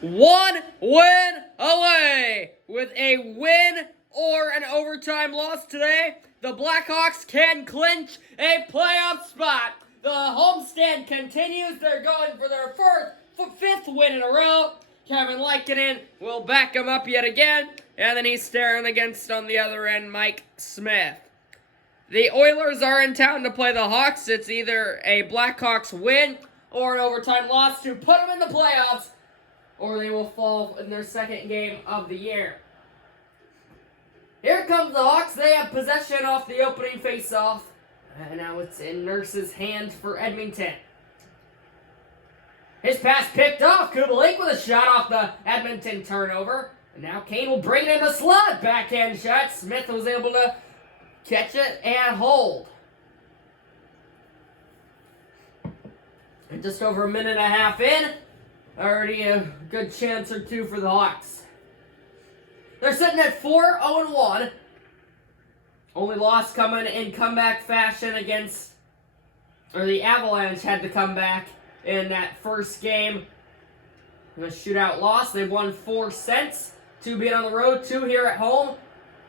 one win away. With a win or an overtime loss today, the Blackhawks can clinch a playoff spot. The homestand continues. They're going for their fifth win in a row. Kevin Lankinen will back him up yet again. And then he's staring against, on the other end, Mike Smith. The Oilers are in town to play the Hawks. It's either a Blackhawks win or an overtime loss to put them in the playoffs, or they will fall in their second game of the year. Here comes the Hawks. They have possession off the opening faceoff. And now it's in Nurse's hands for Edmonton. His pass picked off. Kubalik with a shot off the Edmonton turnover. And now Kane will bring it in the slot. Backhand shot. Smith was able to catch it and hold. And just over a minute and a half in, already a good chance or two for the Hawks. They're sitting at 4-0-1. Only loss coming in comeback fashion against, or the Avalanche had to come back in that first game. In a shootout loss, they've won 4 since. 2 being on the road, 2 here at home.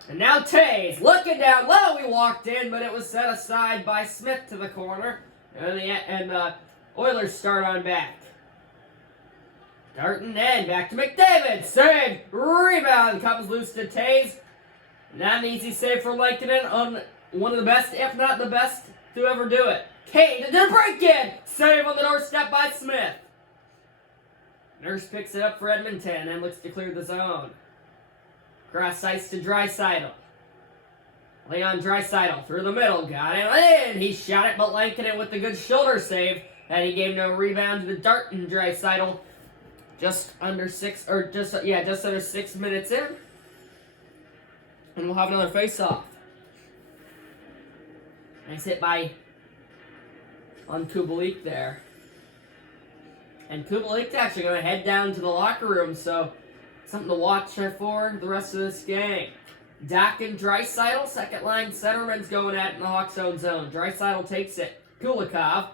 And now Taves looking down low. He walked in, but it was set aside by Smith to the corner. And the Oilers start on back. Darton in, back to McDavid. Save, rebound, comes loose to Taves. Not an easy save for Lankinen on one of the best, if not the best, to ever do it. Kane to the break-in. Save on the doorstep by Smith. Nurse picks it up for Edmonton and looks to clear the zone. Cross ice to Draisaitl. Leon Draisaitl through the middle, got it in. He shot it, but Lankinen with the good shoulder save. And he gave no rebound to Darton Draisaitl. Just under 6 minutes in. And we'll have another face-off. Nice hit on Kubalik there. And Kubalik's actually going to head down to the locker room, so something to watch for the rest of this game. Dak and Draisaitl, second line centerman's going at it in the Hawks' own zone. Draisaitl takes it. Kulikov.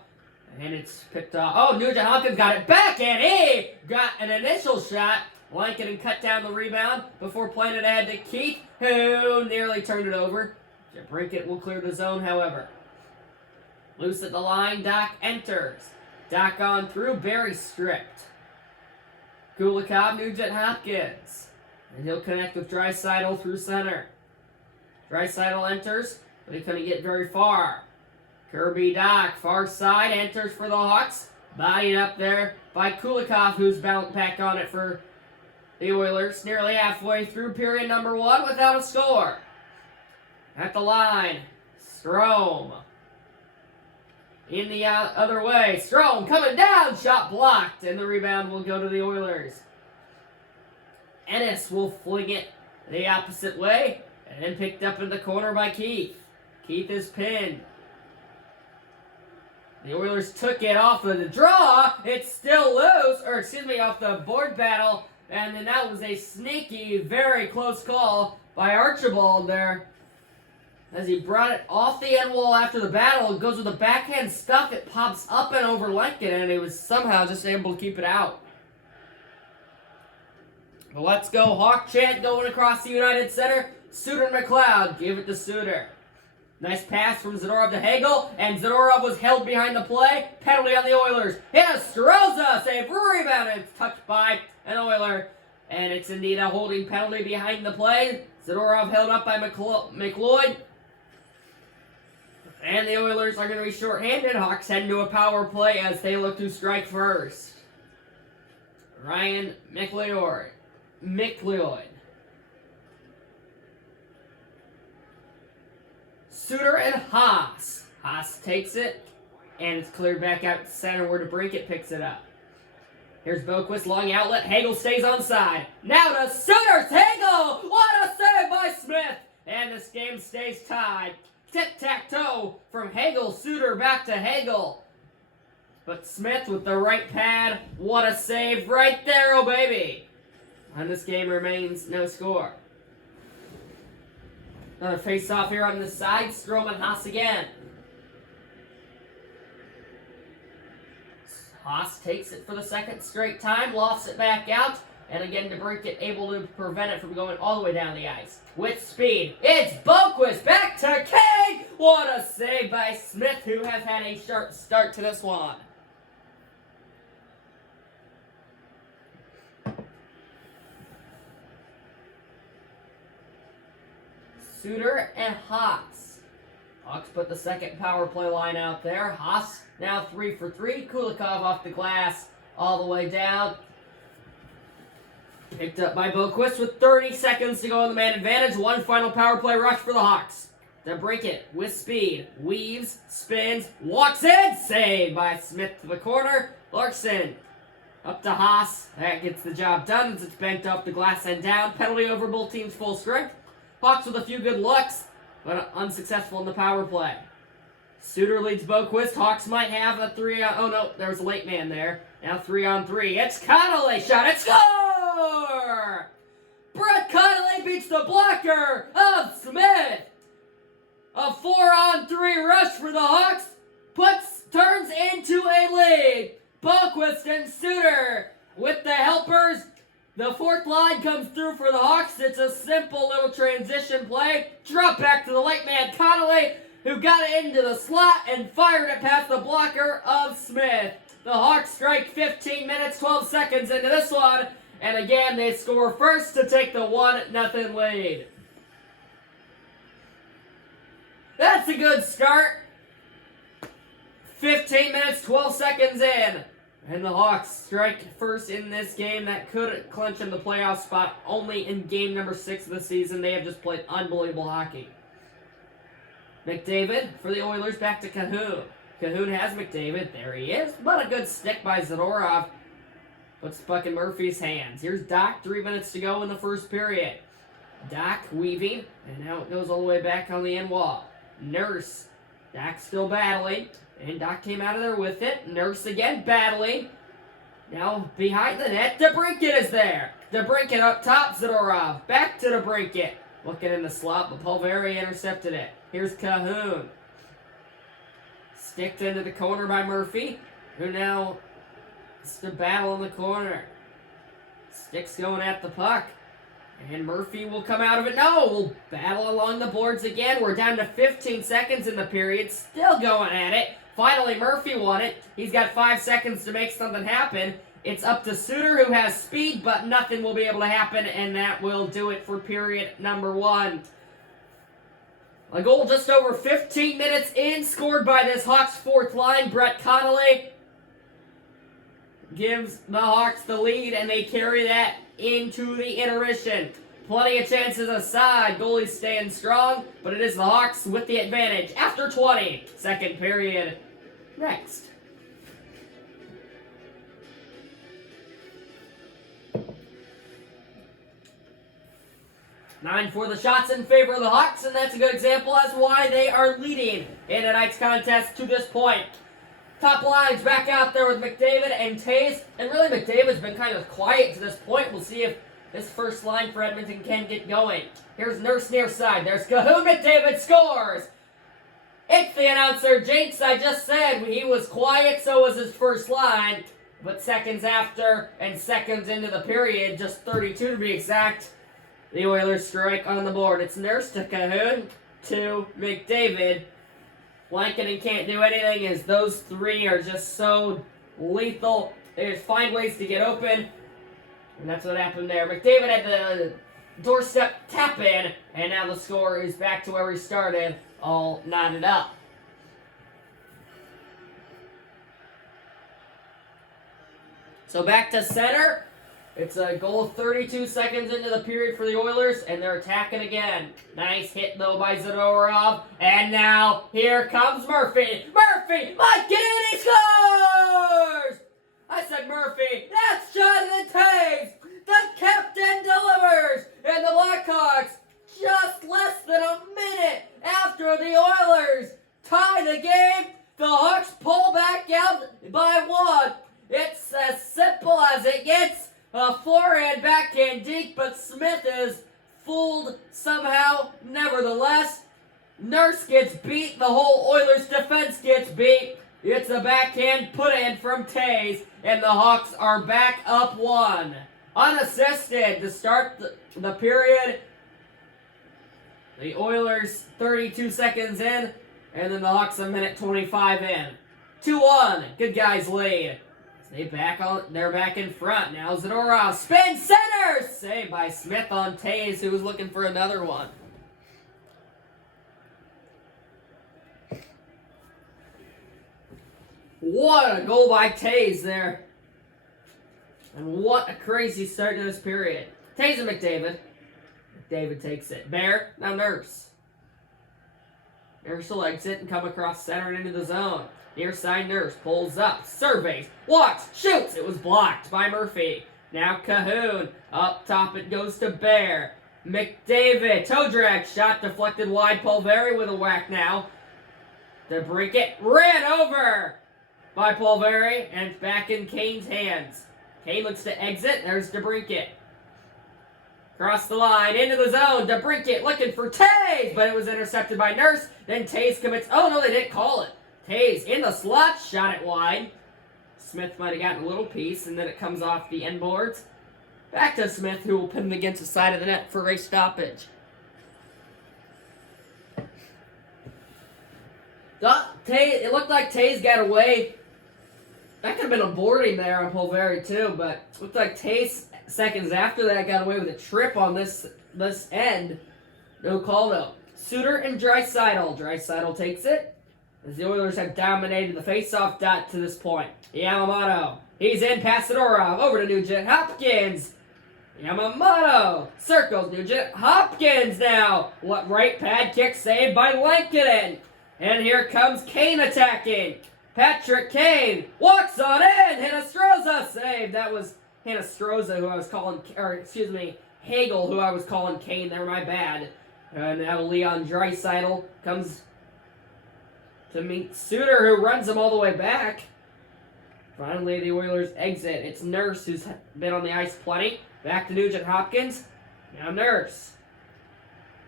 And it's picked off. Oh, Nugent Hopkins got it back, and he got an initial shot. Lankinen cut down the rebound before playing it ahead to Keith, who nearly turned it over. Brinkett will clear the zone, however. Loose at the line, Doc enters. Doc on through, Barry stripped. Kulikov, Nugent Hopkins. And he'll connect with Draisaitl through center. Draisaitl enters, but he couldn't get very far. Kirby Doc, far side, enters for the Hawks. Bodied up there by Kulikov, who's bounced back on it for the Oilers. Nearly halfway through period number 1 without a score. At the line, Strome. In the other way, Strome coming down, shot blocked, and the rebound will go to the Oilers. Ennis will fling it the opposite way, and then picked up in the corner by Keith. Keith is pinned. The Oilers took it off of the draw. It's still loose, off the board battle. And then that was a sneaky, very close call by Archibald there. As he brought it off the end wall after the battle, it goes with a backhand stuff. It pops up and over Lankinen, and he was somehow just able to keep it out. But let's go. Hawk chant going across the United Center. Suter McLeod, give it to Suter. Nice pass from Zadorov to Hagel, and Zadorov was held behind the play. Penalty on the Oilers. Stroza, save, rebound, and it's touched by an Oiler. And it's indeed a holding penalty behind the play. Zadorov held up by McLeod. And the Oilers are going to be shorthanded. Hawks head into a power play as they look to strike first. Ryan McLeod. Suter and Haas. Haas takes it, and it's cleared back out to center where DeBrincat picks it up. Here's Boquist, long outlet. Hagel stays onside. Now to Suter. Hagel! What a save by Smith! And this game stays tied. Tic-tac-toe from Hagel. Suter back to Hagel. But Smith with the right pad. What a save right there, oh baby! And this game remains no score. Another face-off here on the side. Strome and Haas again. Haas takes it for the second straight time, lofts it back out, and again DeBrincat able to prevent it from going all the way down the ice. With speed, it's Boquist back to Kane! What a save by Smith, who has had a sharp start to this one. Suter and Haas. Hawks put the second power play line out there. Haas now 3 for 3. Kulikov off the glass all the way down. Picked up by Boquist with 30 seconds to go on the man advantage. One final power play rush for the Hawks. DeBrincat with speed. Weaves, spins, walks in. Saved by Smith to the corner. Larson up to Haas. That gets the job done as it's banked off the glass and down. Penalty over both teams full strength. Hawks with a few good looks, but unsuccessful in the power play. Suter leads Boquist. Hawks might have a 3 on... Oh, no, there was a late man there. Now 3 on 3. It's Connolly shot. It's score! Brett Connolly beats the blocker of Smith. A 4 on 3 rush for the Hawks. Turns into a lead. Boquist and Suter with the helpers. The fourth line comes through for the Hawks. It's a simple little transition play. Drop back to the late man Connolly, who got it into the slot and fired it past the blocker of Smith. The Hawks strike 15 minutes, 12 seconds into this one. And again, they score first to take the 1-0 lead. That's a good start. 15 minutes, 12 seconds in. And the Hawks strike first in this game that could clinch in the playoff spot only in game number 6 of the season. They have just played unbelievable hockey. McDavid for the Oilers, back to Cahoon. Cahoon has McDavid. There he is. What a good stick by Zadorov. Puts the puck in Murphy's hands. Here's Doc, 3 minutes to go in the first period. Doc weaving, and now it goes all the way back on the end wall. Nurse. Doc still battling. And Doc came out of there with it. Nurse again battling. Now behind the net, DeBrincat is there. DeBrincat up top, Zadorov. Back to DeBrincat. Looking in the slot, but Pulveri intercepted it. Here's Cahoon. Sticked into the corner by Murphy, who now is to battle in the corner. Sticks going at the puck. And Murphy will come out of it. No, we'll battle along the boards again. We're down to 15 seconds in the period. Still going at it. Finally, Murphy won it. He's got 5 seconds to make something happen. It's up to Suter, who has speed, but nothing will be able to happen, and that will do it for period number 1. A goal just over 15 minutes in, scored by this Hawks fourth line. Brett Connolly gives the Hawks the lead, and they carry that into the intermission. Plenty of chances aside. Goalies staying strong, but it is the Hawks with the advantage after 20. Second period next. Nine for the shots in favor of the Hawks, and that's a good example as to why they are leading in tonight's contest to this point. Top lines back out there with McDavid and Taves, and really McDavid's been kind of quiet to this point. We'll see if this first line for Edmonton can get going. Here's Nurse near side. There's Cahoon. McDavid scores. It's the announcer Jinx. I just said he was quiet, so was his first line. But seconds after and seconds into the period, just 32 to be exact, the Oilers strike on the board. It's Nurse to Cahoon to McDavid. Blanketing can't do anything as those three are just so lethal. They just find ways to get open. And that's what happened there. McDavid had the doorstep tap in, and now the score is back to where we started, all knotted up. So back to center. It's a goal 32 seconds into the period for the Oilers, and they're attacking again. Nice hit, though, by Zadorov. And now, here comes Murphy. Murphy might get in, he scores! I said Murphy. That's Jonathan Taves. The captain delivers. And the Blackhawks, just less than a minute after the Oilers tie the game, the Hawks pull back out by 1. It's as simple as it gets. A forehand, backhand deke, but Smith is fooled somehow. Nevertheless, Nurse gets beat. The whole Oilers defense gets beat. It's a backhand put in from Tays, and the Hawks are back up 1. Unassisted to start the period. The Oilers 32 seconds in, and then the Hawks a minute 25 in. 2-1. Good guys lead. They're back in front. Now Zadorov spin center! Saved by Smith on Tays, who was looking for another one. What a goal by Tays there. And what a crazy start to this period. Tays and McDavid. McDavid takes it. Bear, now Nurse. Nurse will exit and come across center and into the zone. Near side Nurse pulls up, surveys, walks, shoots. It was blocked by Murphy. Now Cahoon. Up top it goes to Bear. McDavid, toe drag, shot deflected wide. Pulveri with a whack now. DeBrincat ran over by Pulveri, and it's back in Kane's hands. Kane looks to exit. There's DeBrincat. Cross the line, into the zone. DeBrincat looking for Tays, but it was intercepted by Nurse. Then Tays commits. Oh, no, they didn't call it. Tays in the slot, shot it wide. Smith might have gotten a little piece, and then it comes off the end boards. Back to Smith, who will put him against the side of the net for a stoppage. It looked like Tays got away. That could have been a boarding there on Pulveri too, but it looked like Tays seconds after that got away with a trip on this end. No call though. Suter and Draisaitl. Draisaitl takes it. As the Oilers have dominated the face-off dot to this point. Yamamoto. He's in past Zadorov. Over to Nugent Hopkins. Yamamoto circles Nugent Hopkins now. What right pad kick saved by Lankinen. And here comes Kane attacking. Patrick Kane walks on in. Hinostroza saved. That was Hinostroza who I was calling, Hagel who I was calling Kane there. My bad. And now Leon Draisaitl comes to meet Suter, who runs him all the way back. Finally, the Oilers exit. It's Nurse, who's been on the ice plenty. Back to Nugent Hopkins. Now Nurse.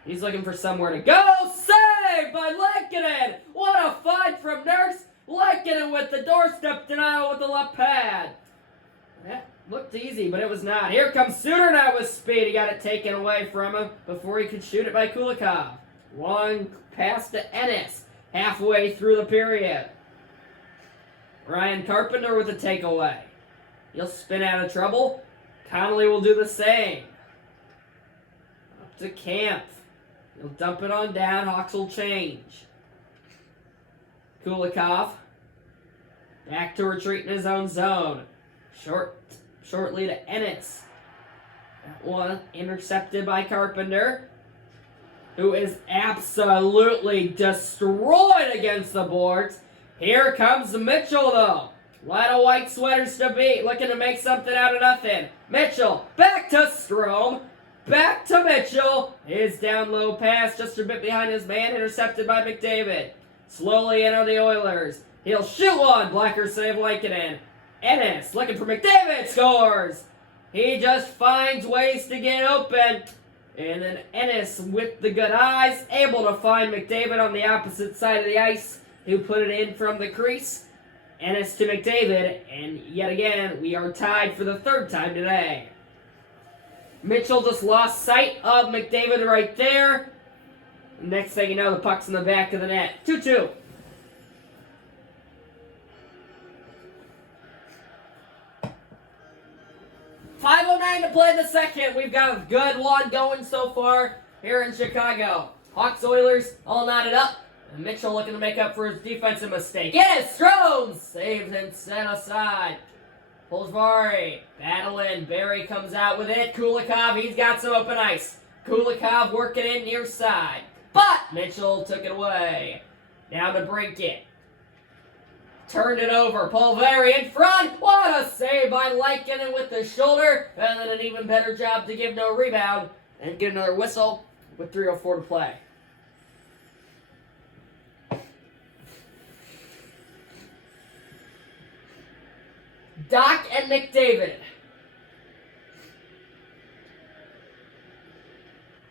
He's looking for somewhere to go. Saved by Lankinen. What a find from Nurse. Lankinen with the doorstep denial with the left pad. That looked easy, but it was not. Here comes Suter now with speed. He got it taken away from him before he could shoot it by Kulikov. Long pass to Ennis. Halfway through the period. Ryan Carpenter with a takeaway. He'll spin out of trouble. Connolly will do the same. Up to Camp. He'll dump it on down. Hawks will change. Kulikov. Back to retreat in his own zone. Shortly to Ennis. That one intercepted by Carpenter, who is absolutely destroyed against the boards. Here comes Mitchell, though. A lot of white sweaters to beat, looking to make something out of nothing. Mitchell, back to Strome. Back to Mitchell. His down low pass just a bit behind his man, intercepted by McDavid. Slowly enter the Oilers. He'll shoot one. Blocker save Lankinen. Ennis looking for McDavid. Scores. He just finds ways to get open. And then Ennis with the good eyes, able to find McDavid on the opposite side of the ice, who put it in from the crease. Ennis to McDavid, and yet again, we are tied for the third time today. Mitchell just lost sight of McDavid right there. Next thing you know, the puck's in the back of the net. 2-2. .509 to play in the second. We've got a good one going so far here in Chicago. Hawks Oilers all knotted up. And Mitchell looking to make up for his defensive mistake. Yes, Strome saves and set aside. Pulsvari battling. Barry comes out with it. Kulikov, he's got some open ice. Kulikov working in near side. But Mitchell took it away. Now to DeBrincat. Turned it over. Pulveri in front. What a save by Lankinen with the shoulder. And then an even better job to give no rebound. And get another whistle with 3:04 to play. Doc and McDavid.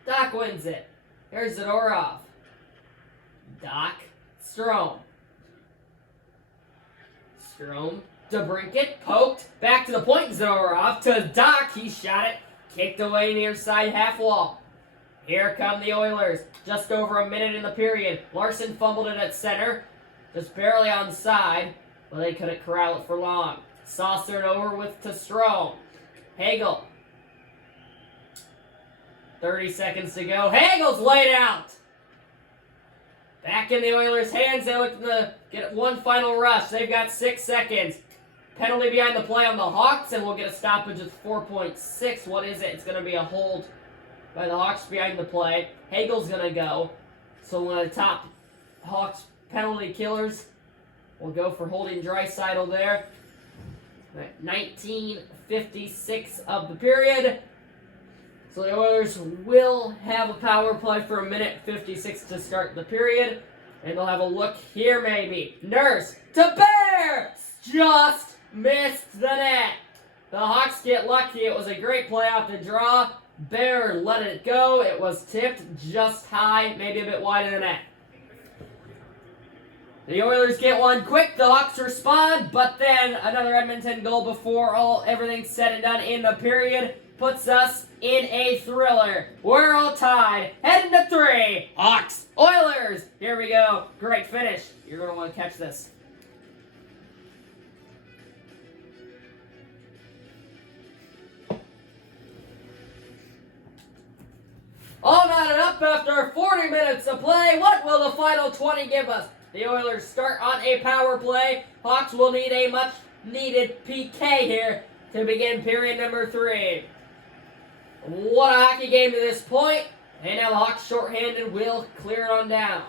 Doc wins it. Here's Zadorov. Doc. Strome. Strome, DeBrincat, poked, back to the point, Zadorov, to Doc, he shot it, kicked away near side half wall. Here come the Oilers, just over a minute in the period. Larson fumbled it at center, just barely onside, but they couldn't corral it for long. Saucered over to Strome. Hagel. 30 seconds to go. Hagel's laid out. Back in the Oilers' hands. They look to get one final rush. They've got 6 seconds. Penalty behind the play on the Hawks, and we'll get a stoppage at 4.6. What is it? It's going to be a hold by the Hawks behind the play. Hagel's going to go. So one of the top Hawks penalty killers will go for holding Draisaitl there. 19:56 of the period. So the Oilers will have a power play for 1:56 to start the period. And they'll have a look here maybe. Nurse to Bear! Just missed the net. The Hawks get lucky. It was a great play off the draw. Bear let it go. It was tipped just high, maybe a bit wide of the net. The Oilers get one quick. The Hawks respond, but then another Edmonton goal before everything's said and done in the period puts us in a thriller. We're all tied. Heading to 3. Hawks, Oilers. Here we go. Great finish. You're going to want to catch this. All knotted up after 40 minutes of play. What will the final 20 give us? The Oilers start on a power play. Hawks will need a much-needed PK here to begin period number 3. What a hockey game to this point. And now the Hawks shorthanded will clear it on down.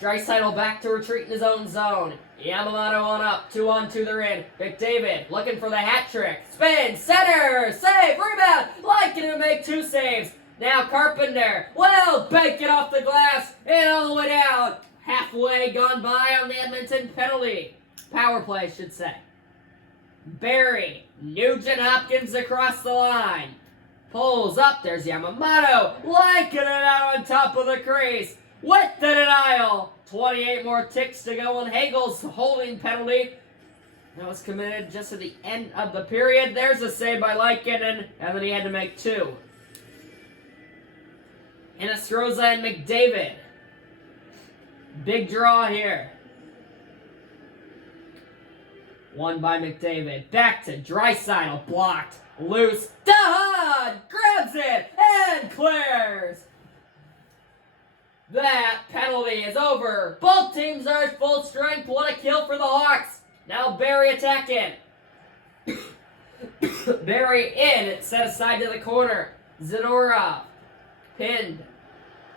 Draisaitl back to retreat in his own zone. Yamamoto on up. 2-on-2 they're in. McDavid looking for the hat trick. Spin, center, save, rebound. Liking to make 2 saves. Now Carpenter, well, bank it off the glass and all the way down. Halfway gone by on the Edmonton penalty. Power play, I should say. Barry, Nugent Hopkins across the line. Pulls up, there's Yamamoto. Liking it out on top of the crease. With the denial. 28 more ticks to go on Hagel's holding penalty. That was committed just at the end of the period. There's a save by Lykinen, and then he had to make 2. Hinostroza and McDavid. Big draw here. Won by McDavid. Back to Draisaitl. Blocked. Loose. Dahan grabs it and clears. That penalty is over. Both teams are at full strength. What a kill for the Hawks. Now Barry attacking. Barry in. It's set aside to the corner. Zadorov. Pinned.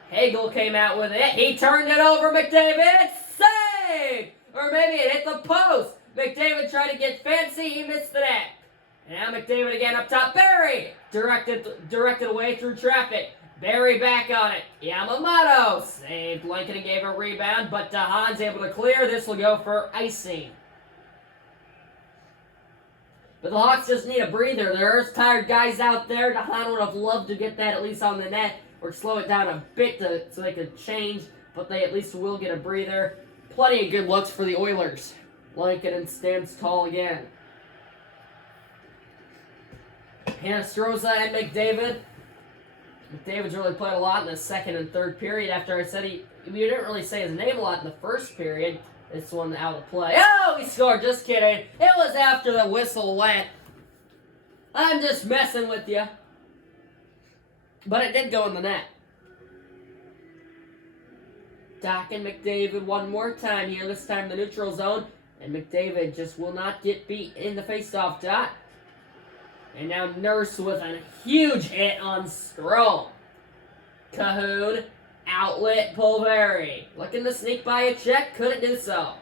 Hagel came out with it. He turned it over. McDavid. Save! Or maybe it hit the post. McDavid tried to get fancy. He missed the net. And now McDavid again up top. Barry! Directed away through traffic. Barry back on it. Yamamoto saved. Lincoln gave a rebound, but Dahan's able to clear. This will go for icing. But the Hawks just need a breather. There's tired guys out there. Dahan would have loved to get that at least on the net or slow it down a bit so they could change, but they at least will get a breather. Plenty of good looks for the Oilers. Lincoln stands tall again. Hinostroza and McDavid. McDavid's really played a lot in the second and third period after I said we didn't really say his name a lot in the first period. This one out of play. Oh, he scored. Just kidding. It was after the whistle went. I'm just messing with you. But it did go in the net. Doc and McDavid one more time here. This time the neutral zone. And McDavid just will not get beat in the faceoff dot. And now Nurse with a huge hit on Strome. Cahoon, outlet, Pulveri. Looking to sneak by a check, couldn't do so.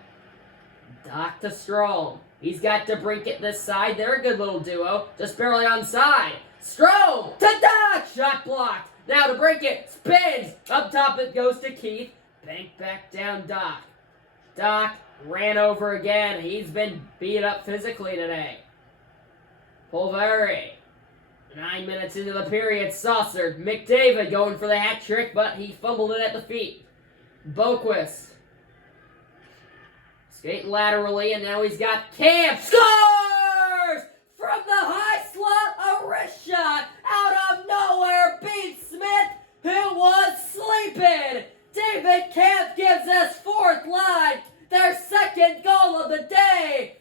Doc to Strome. He's got DeBrincat this side. They're a good little duo. Just barely onside. Strome to Doc. Shot blocked. Now DeBrincat spins. Up top it goes to Keith. Bank back down Doc. Doc ran over again. He's been beat up physically today. Pulveri. 9 minutes into the period, saucered. McDavid going for the hat trick, but he fumbled it at the feet. Boquist. Skating laterally, and now he's got Camp. Scores! From the high slot, a wrist shot out of nowhere beats Smith, who was sleeping. David Camp gives us fourth line their second goal of the day.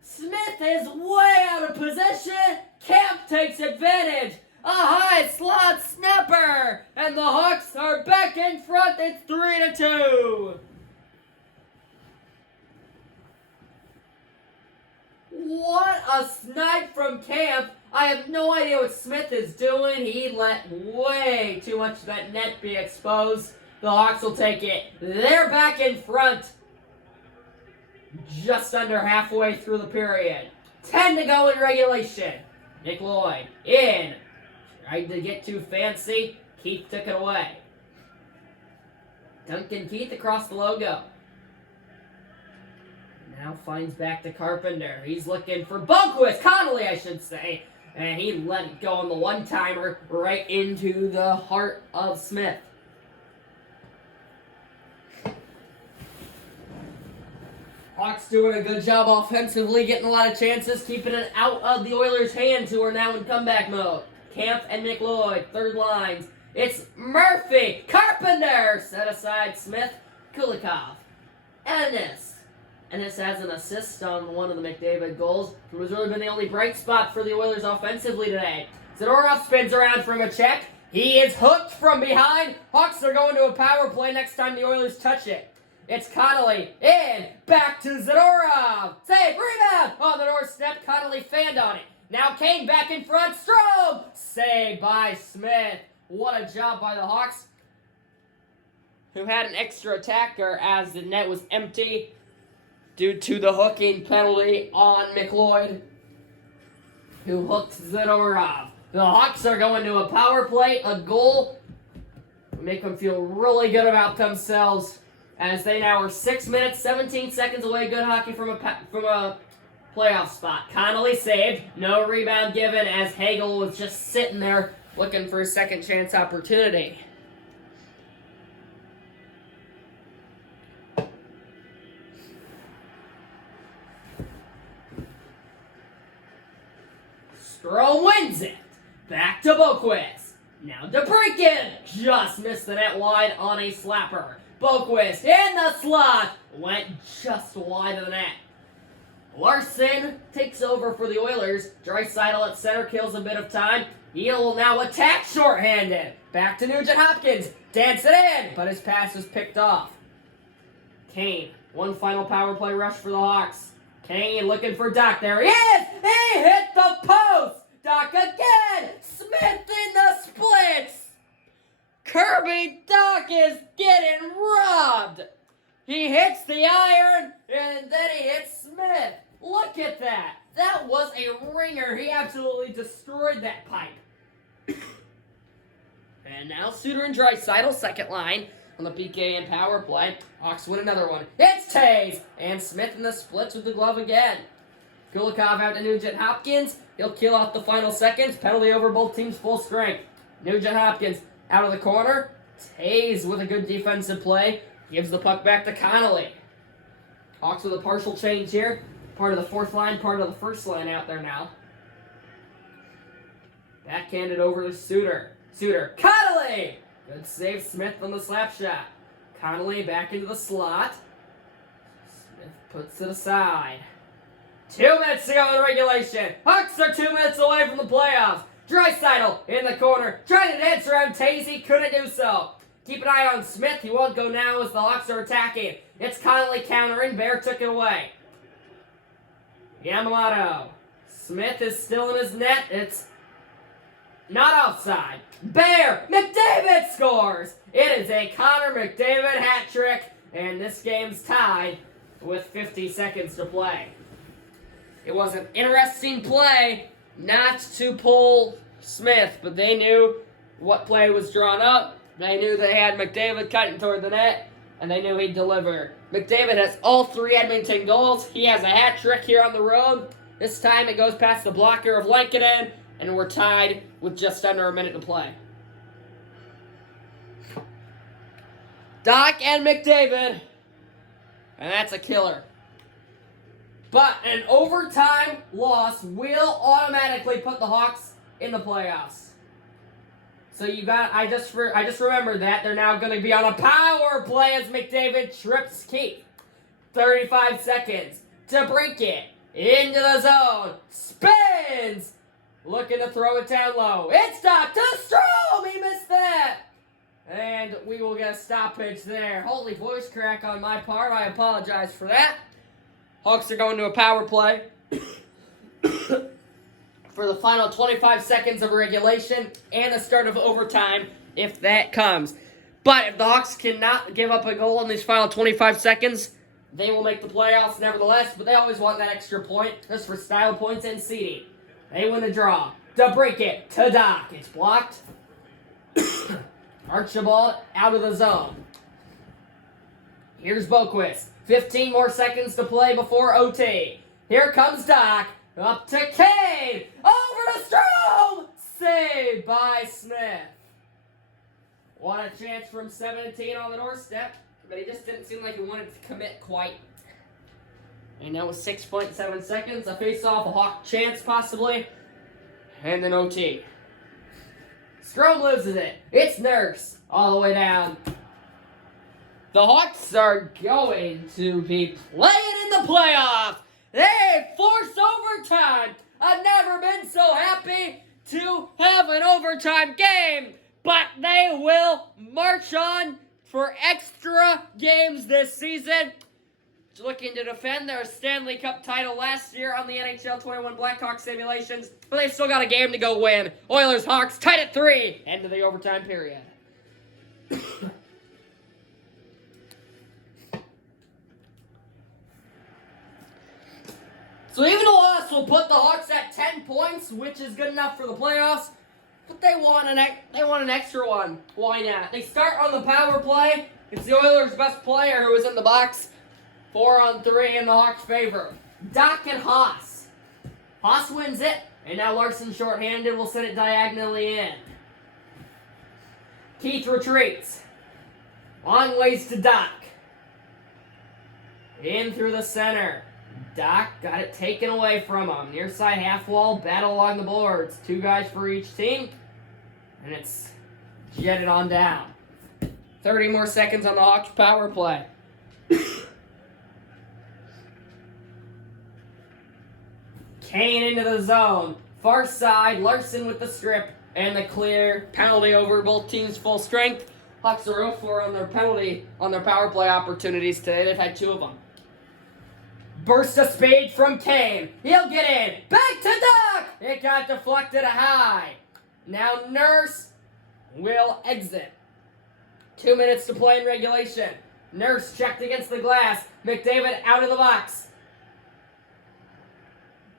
Smith is way out of position. Camp takes advantage. A high slot snapper, and the Hawks are back in front. It's 3-2. What a snipe from Camp. I have no idea what Smith is doing. He let way too much of that net be exposed. The Hawks will take it. They're back in front. Just under halfway through the period. 10 to go in regulation. Nick Lloyd in. Tried to get too fancy. Keith took it away. Duncan Keith across the logo. Now finds back to Carpenter. He's looking for Bunquist. Connolly, I should say. And he let it go on the one-timer right into the heart of Smith. Hawks doing a good job offensively, getting a lot of chances, keeping it out of the Oilers' hands, who are now in comeback mode. Camp and Nick Lloyd, third lines. It's Murphy, Carpenter, set aside Smith, Kulikov, Ennis. Ennis has an assist on one of the McDavid goals. It was really been the only bright spot for the Oilers offensively today. Zadorov spins around from a check. He is hooked from behind. Hawks are going to a power play next time the Oilers touch it. It's Connolly in, back to Zadorov. Save, rebound on the doorstep. Connolly fanned on it. Now Kane back in front. Strome, save by Smith. What a job by the Hawks, who had an extra attacker as the net was empty due to the hooking penalty on McLeod, who hooked Zadorov. The Hawks are going to a power play, a goal. Make them feel really good about themselves, as they now are 6 minutes, 17 seconds away. Good hockey from a playoff spot. Connolly saved. No rebound given, as Hagel was just sitting there looking for a second chance opportunity. Strome wins it. Back to Boquist. Now DeBrincat just missed the net wide on a slapper. Boquist in the slot. Went just wide of the net. Larson takes over for the Oilers. Draisaitl at center kills a bit of time. He will now attack shorthanded. Back to Nugent Hopkins. Dance it in, but his pass is picked off. Kane, one final power play rush for the Hawks. Kane looking for Doc. There he is! He hit the post! Doc again! Smith in the splits! Kirby Doc is getting robbed! He hits the iron, and then he hits Smith. Look at that! That was a ringer. He absolutely destroyed that pipe. And now Suter and Draisaitl, second line on the PK and power play. Hawks win another one. It's Taves! And Smith in the splits with the glove again. Kulikov out to Nugent Hopkins. He'll kill off the final seconds. Penalty over both teams full strength. Nugent Hopkins out of the corner. Taves with a good defensive play. Gives the puck back to Connolly. Hawks with a partial change here. Part of the fourth line, part of the first line out there now. Backhanded over to Suter. Suter. Connolly! Good save, Smith on the slap shot. Connolly back into the slot. Smith puts it aside. 2 minutes to go in regulation. Hawks are 2 minutes away from the playoffs. Draisaitl in the corner. Trying to dance around Tazy. Couldn't do so. Keep an eye on Smith. He won't go now as the Hawks are attacking. It's Connolly countering. Bear took it away. Yamamoto. Smith is still in his net. It's not offside. Bear! McDavid scores! It is a Connor McDavid hat trick, and this game's tied with 50 seconds to play. It was an interesting play not to pull Smith, but they knew what play was drawn up. They knew they had McDavid cutting toward the net, and they knew he'd deliver. McDavid has all 3 Edmonton goals. He has a hat trick here on the road. This time it goes past the blocker of Lankinen, and we're tied with just under a minute to play. Doc and McDavid, and that's a killer. But an overtime loss will automatically put the Hawks in the playoffs. So I just remembered that. They're now going to be on a power play as McDavid trips Keith. 35 seconds to break it. Into the zone. Spins. Looking to throw it down low. It's stopped to Strome. He missed that. And we will get a stoppage there. Holy voice crack on my part. I apologize for that. Hawks are going to a power play for the final 25 seconds of regulation and the start of overtime if that comes. But if the Hawks cannot give up a goal in these final 25 seconds, they will make the playoffs nevertheless, but they always want that extra point just for style points and seeding. They win the draw. To break it to Doc. It's blocked. Archibald out of the zone. Here's Boquist. 15 more seconds to play before OT. Here comes Doc. Up to Kane. Over to Strome. Saved by Smith. What a chance from 17 on the doorstep. But he just didn't seem like he wanted to commit quite. And that was 6.7 seconds. A face-off, a Hawk chance possibly. And then OT. Strome loses it. It's Nurse all the way down. The Hawks are going to be playing in the playoffs. They force overtime. I've never been so happy to have an overtime game. But they will march on for extra games this season. Looking to defend their Stanley Cup title last year on the NHL 21 Blackhawks simulations. But they've still got a game to go win. Oilers-Hawks tied at 3. End of the overtime period. So even a loss will put the Hawks at 10 points, which is good enough for the playoffs. But they want an extra one. Why not? They start on the power play. It's the Oilers' best player who was in the box. 4-on-3 in the Hawks' favor. Doc and Haas. Haas wins it, and now Larson shorthanded will send it diagonally in. Keith retreats. Long ways to Doc. In through the center. Doc got it taken away from him. Near side half wall, battle along the boards. 2 guys for each team. And it's jetted on down. 30 more seconds on the Hawks power play. Kane into the zone. Far side, Larson with the strip and the clear. Penalty over both teams full strength. Hawks are 0-4 on their power play opportunities today. They've had 2 of them. Burst of speed from Kane. He'll get in. Back to Doc. It got deflected high. Now Nurse will exit. 2 minutes to play in regulation. Nurse checked against the glass. McDavid out of the box.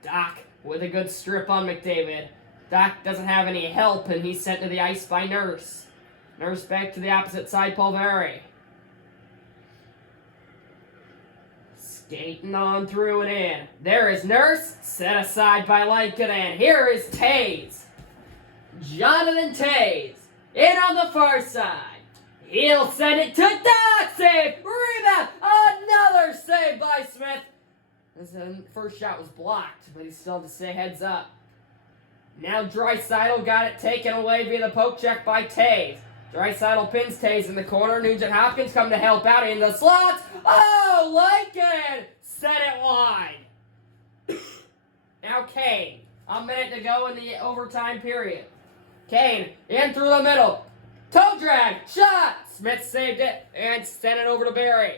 Doc with a good strip on McDavid. Doc doesn't have any help, and he's sent to the ice by Nurse. Nurse back to the opposite side, Pulveri. Skating on through and in. There is Nurse, set aside by Lankinen. Here is Taves. Jonathan Taves, in on the far side. He'll send it to Doc, save, rebound, another save by Smith. The first shot was blocked, but he still had to say heads up. Now Draisaitl got it taken away via the poke check by Taves. Draisaitl pins Taves in the corner. Nugent Hopkins come to help out in the slots. Oh, Lincoln set it wide. Now Kane. A minute to go in the overtime period. Kane in through the middle. Toe drag. Shot. Smith saved it and sent it over to Barry.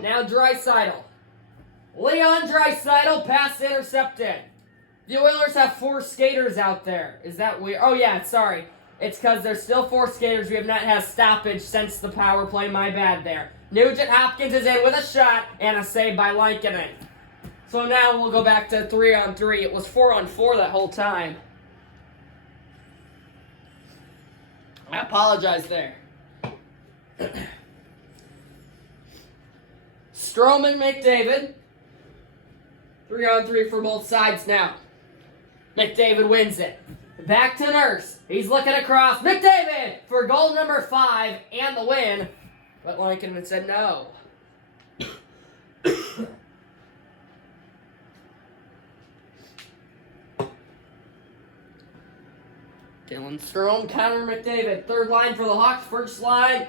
Now Draisaitl. Leon Draisaitl pass intercepted. The Oilers have 4 skaters out there. Is that weird? Oh, yeah, sorry. It's because there's still 4 skaters. We have not had a stoppage since the power play. My bad there. Nugent Hopkins is in with a shot and a save by Lankinen. So now we'll go back to 3-on-3. It was 4-on-4 that whole time. I apologize there. Strome and McDavid. 3-on-3 for both sides now. McDavid wins it. Back to Nurse. He's looking across. McDavid for goal number 5 and the win. But Lankinen said no. Dylan Strome, Connor McDavid. Third line for the Hawks, first line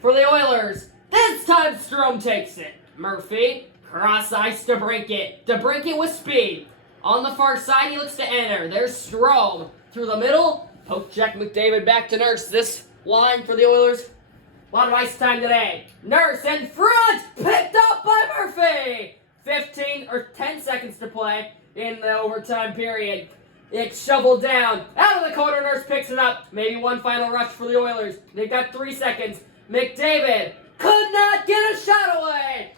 for the Oilers. This time Strome takes it. Murphy, cross ice to break it. To break it with speed. On the far side, he looks to enter. There's Strome. Through the middle, poke check McDavid back to Nurse. This line for the Oilers. A lot of ice time today. Nurse in front, picked up by Murphy. 10 seconds to play in the overtime period. It's shoveled down. Out of the corner, Nurse picks it up. Maybe one final rush for the Oilers. They've got 3 seconds. McDavid could not get a shot away.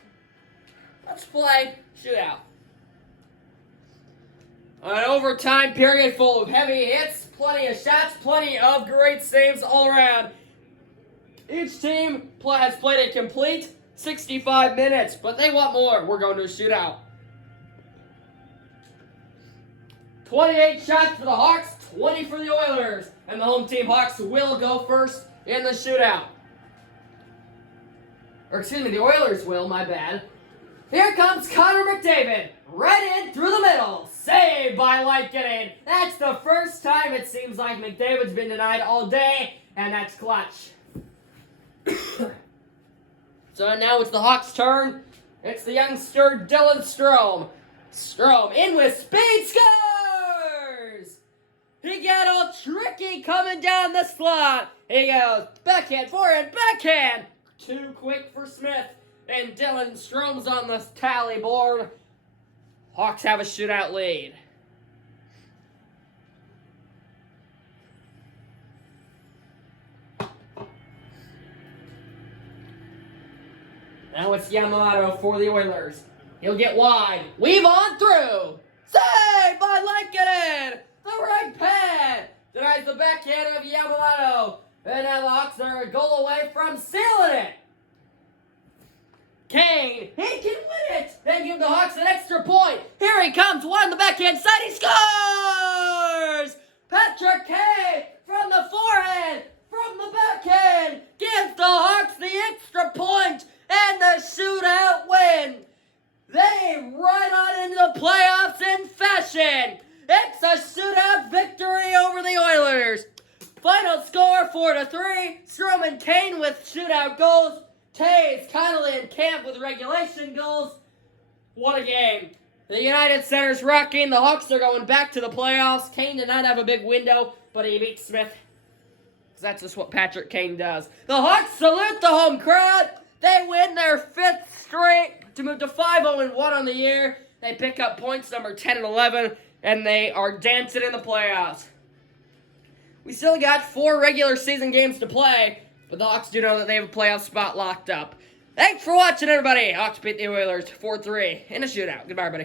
Let's play shootout. An overtime period full of heavy hits, plenty of shots, plenty of great saves all around. Each team has played a complete 65 minutes, but they want more. We're going to a shootout. 28 shots for the Hawks, 20 for the Oilers. And the home team Hawks will go first in the shootout. Or excuse me, the Oilers will, my bad. Here comes Connor McDavid. Right in through the middle. Saved by Lankinen. That's the first time it seems like McDavid's been denied all day, and that's clutch. So now it's the Hawks' turn. It's the youngster Dylan Strome. Strome in with speed, scores! He got all tricky coming down the slot. He goes backhand, forehand, backhand. Too quick for Smith. And Dylan Strome's on the tally board. Hawks have a shootout lead. Now it's Yamamoto for the Oilers. He'll get wide. Weave on through. Saved by Lankinen. The right pad. Denies the backhand of Yamamoto. And now the Hawks are a goal away from sealing it. Kane, he can win it. Then give the Hawks an extra point. Here he comes, one on the backhand side, he scores! Patrick Kane from the forehand, from the backhand, gives the Hawks the extra point and the shootout win. They run on into the playoffs in fashion. It's a shootout victory over the Oilers. Final score 4-3. Strome and Kane with shootout goals. Taves, Connolly, and Camp with regulation goals. What a game. The United Center's rocking. The Hawks are going back to the playoffs. Kane did not have a big window, but he beat Smith. That's just what Patrick Kane does. The Hawks salute the home crowd. They win their 5th straight to move to 5-0-1 on the year. They pick up points number 10 and 11, and they are dancing in the playoffs. We still got 4 regular season games to play, but the Hawks do know that they have a playoff spot locked up. Thanks for watching, everybody. Hawks beat the Oilers 4-3 in a shootout. Goodbye, everybody.